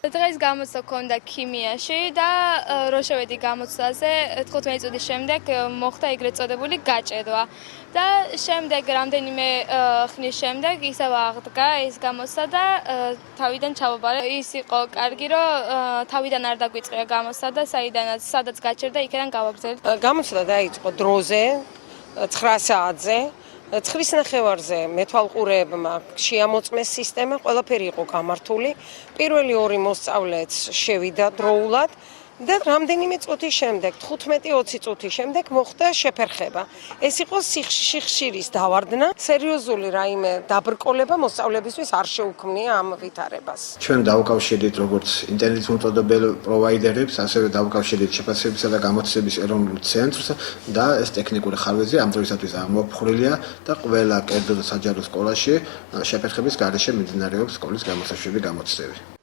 დღეს გამოცდა ქონდა ქიმიაში და რო შევედი გამოცდაზე 15 წუთის შემდეგ მოხდა ეგრეთ წოდებული გაჭედვა და შემდეგ რამდენიმე ხნის შემდეგ ისევ აღდგა ეს გამოცდა და თავიდან ჩავაბარე. ის იყო კარგი, რომ თავიდან არ დაგვიწყია გამოცდა და სადაც გაჩერდა იქიდან გავაგრძელებთ. გამოცდა დაიწყო დროზე 9 საათზე. 9 ნახევარზე მეთვალყურეებმა შეამოწმეს სისტემა, ყველაფერი იყო გამართული. პირველი 2 მოსწავლეც შევიდა დროულად და რამდენიმე წუთის შემდეგ, 15-20 წუთის შემდეგ მოხდა შეფერხება. ეს იყო სიხშირის დავარდნა, სერიოზული რაიმე დაბრკოლება მოსწავლებისთვის არ შეუქმნია ამ ვითარებას. ჩვენ დავუკავშირდით როგორც ინტერნეტის მომწოდებელ პროვაიდერებს, ასევე დავუკავშირდით შეფასებისა და გამოცდების ეროვნულ ცენტრს და ეს ტექნიკური ხარვეზი ამ დროისათვის ამოფხრილია და ყველა კერძო და საჯარო სკოლაში შეფერხების გარეშე მიმდინარეობს სკოლის გამოსაშვები გამოცდები.